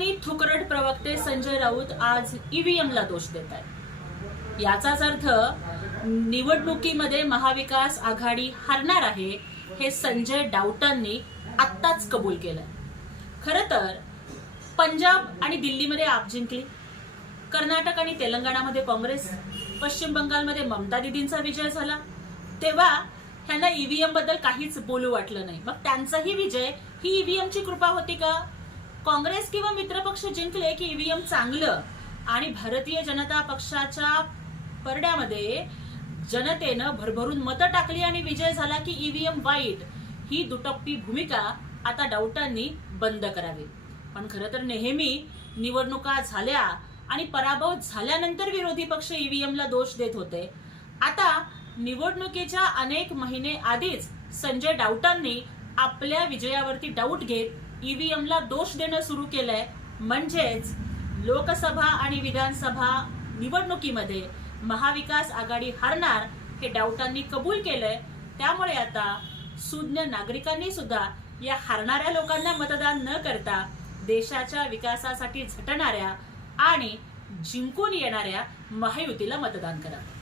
खानदानी थुकरट प्रवक्ते संजय राऊत आज ईव्हीएमला दोष देत आहेत। याचाच अर्थ निवडणुकीमध्ये महाविकास आघाडी हरणार आहे हे संजय राऊतांनी आत्ताच कबूल केलंय। खरं तर पंजाब आणि दिल्लीमध्ये आप जिंकली, कर्नाटक आणि तेलंगणामध्ये काँग्रेस, पश्चिम बंगालमध्ये ममता दीदींचा विजय झाला, तेव्हा ह्यांना ईव्हीएम बद्दल काहीच बोलू वाटलं नाही। मग त्यांचाही विजय ही ईव्हीएमची कृपा होती का? काँग्रेस किंवा मित्रपक्ष जिंकले की ईव्हीएम चांगलं आणि भारतीय जनता पक्षाच्या परड्यामध्ये जनतेनं भरभरून मतं टाकली आणि विजय झाला की ईव्हीएम वाईट, ही दुटप्पी भूमिका आता राऊतांनी बंद करावी। पण खरं तर नेहमी निवडणुका झाल्या आणि पराभव झाल्यानंतर विरोधी पक्ष ईव्हीएमला दोष देत होते। आता निवडणुकीच्या अनेक महिने आधीच संजय राऊतांनी आपल्या विजयावरती डाऊट घेत ईव्हीएमला दोष देणं सुरू केलंय। म्हणजेच लोकसभा आणि विधानसभा निवडणुकीमध्ये महाविकास आघाडी हरणार हे राऊतांनी कबूल केलंय। त्यामुळे आता सुज्ञ नागरिकांनी सुद्धा या हरणाऱ्या लोकांना मतदान न करता देशाच्या विकासासाठी झटणाऱ्या आणि जिंकून येणाऱ्या महायुतीला मतदान करावं।